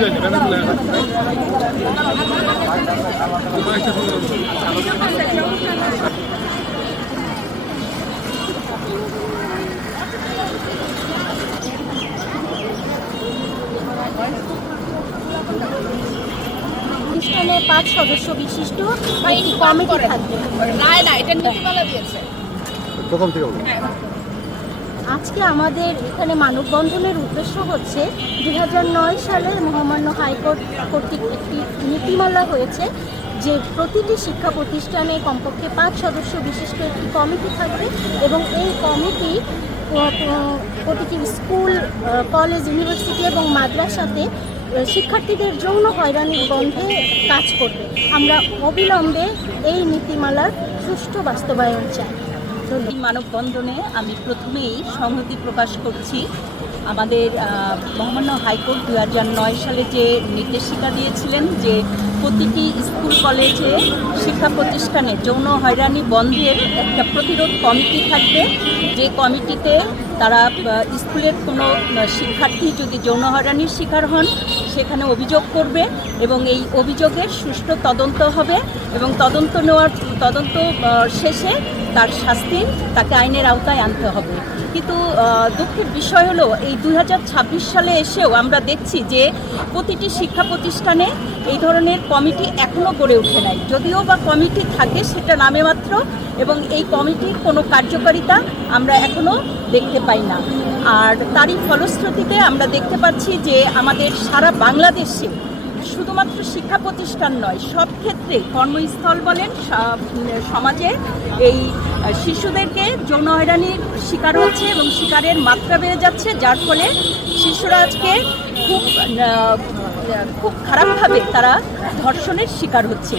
অনুষ্ঠানে 5 সদস্য বিশিষ্ট একটি কমিটি থাকবে। এটা নীতিমালা দিয়েছে প্রথম থেকে। আজকে আমাদের এখানে মানববন্ধনের উদ্দেশ্য হচ্ছে 2009 সালে মহামান্য হাইকোর্ট কর্তৃক একটি নীতিমালা হয়েছে যে প্রতিটি শিক্ষা প্রতিষ্ঠানে কমপক্ষে 5 সদস্য বিশিষ্ট একটি কমিটি থাকবে এবং এই কমিটি প্রতিটি স্কুল, কলেজ, ইউনিভার্সিটি এবং মাদ্রাসাতে শিক্ষার্থীদের যৌন হয়রানির বন্ধে কাজ করবে। আমরা অবিলম্বে এই নীতিমালার সুষ্ঠু বাস্তবায়ন চাই। মানববন্ধনে আমি প্রথমেই সংহতি প্রকাশ করছি। আমাদের মহামান্য হাইকোর্ট 2009 সালে যে নির্দেশিকা দিয়েছিলেন যে প্রতিটি স্কুল, কলেজে, শিক্ষা প্রতিষ্ঠানে যৌন হয়রানি বন্ধের একটা প্রতিরোধ কমিটি থাকবে, যে কমিটিতে তারা স্কুলের কোনো শিক্ষার্থী যদি যৌন হয়রানির শিকার হন সেখানে অভিযোগ করবে এবং এই অভিযোগের সুষ্ঠু তদন্ত হবে এবং তদন্ত শেষে তার শাস্তি তাকে আইনের আওতায় আনতে হবে। কিন্তু দুঃখের বিষয় হলো এই 2026 সালে এসেও আমরা দেখছি যে প্রতিটি শিক্ষা প্রতিষ্ঠানে এই ধরনের কমিটি এখনও গড়ে ওঠে নাই। যদিও বা কমিটি থাকে সেটা নামে মাত্র এবং এই কমিটির কোনো কার্যকারিতা আমরা এখনও দেখতে পাই না। আর তারই ফলশ্রুতিতে আমরা দেখতে পাচ্ছি যে আমাদের সারা বাংলাদেশে শুধুমাত্র শিক্ষা প্রতিষ্ঠান নয়, সব ক্ষেত্রে কর্মস্থল বলেন, সমাজে এই শিশুদেরকে যৌন হয়রানির শিকার হচ্ছে এবং শিকারের মাত্রা বেড়ে যাচ্ছে, যার ফলে শিশুরা আজকে খুব খারাপভাবে তারা ধর্ষণের শিকার হচ্ছে।